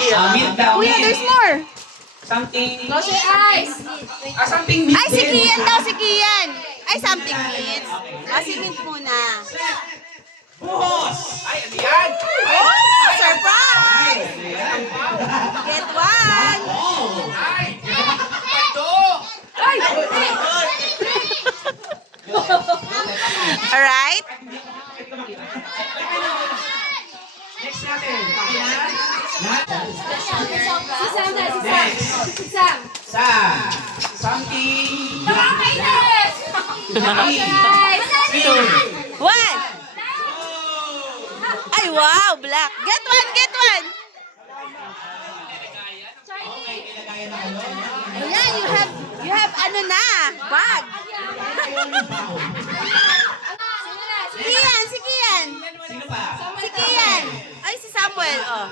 Meat daw. Kuya, there's more. Something. Close your eyes. Something meat. Ay, si Kian daw, si Kian. Ay, something meat. Ah, si Mint muna. Buhos. Ay, ano yan? Oh, surprise! Get one. Ay, ito. Alright? Next natin. Pakilan. Si Sam na, si Sam. Si Sam. Sa. Something. Yes! Close your eyes. One. Ay, wow, black. Get one, get one. Ayan, you have ano na, bag. Sino na? Si Kian, si Kian. Sino pa? Si Kian. Ay, si Samuel, oh.